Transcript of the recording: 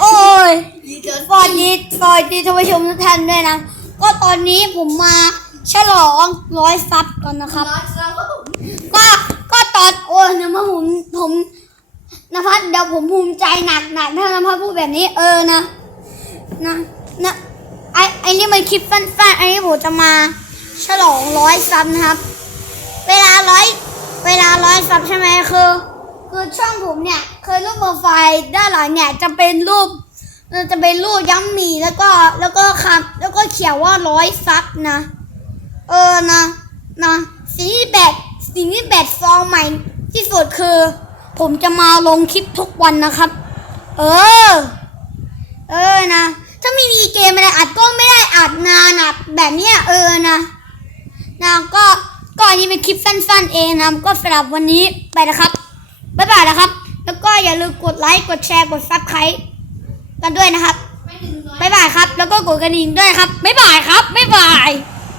โอ้ยดีเกินสวัสดีสวัสดีท่านผู้ชมทุกท่านด้วยนะ ก็ตอนนี้ผมมาฉลองร้อยซับก่อนนะครับร้อยเราก็ต้องก็ก็ตอนโอ้ยเนี่ยมาผมผมนภัสเดี๋ยวผมภูมิใจหนักหนักถ้านภัสพูดแบบนี้เออนะนะนะไอไอนี่มันคลิปสั้นๆไอนี่ผมจะมาฉลองร้อยซับนะครับ เวลาร้อยเวลาร้อยซับใช่ไหมคือ คือช่องผมเนี่ยเคือรูปโปรไฟล์ด้านหลังเนี่ยจะเป็นรูปจะเป็นรูปย้ำหมีแล้วก็แล้วก็คำแล้วก็เขียนว่าร้อยซับนะ เออนะนะสิ่งที่แบกสิ่งที่แบกฟองใหม่ที่สุดคือ ผมจะมาลงคลิปทุกวันนะครับ เออ เออนะ ถ้าไม่มีเกมอะไรอัดก็ไม่ได้อัดนานอะแบบเนี้ยเออนะนะก็ก็อันนี้เป็นคลิปสั้นๆเองนะก็สำหรับวันนี้ไปนะครับ บ๊ายบายนะครับ แล้วก็อย่าลืมกดไลค์กดแชร์กดซับสไครต์กันด้วยนะครับไม่ถึงร้อยบ๊ายบายครับ แล้วก็กดกระดิ่งด้วยครับบ๊ายบายครับบ๊ายบาย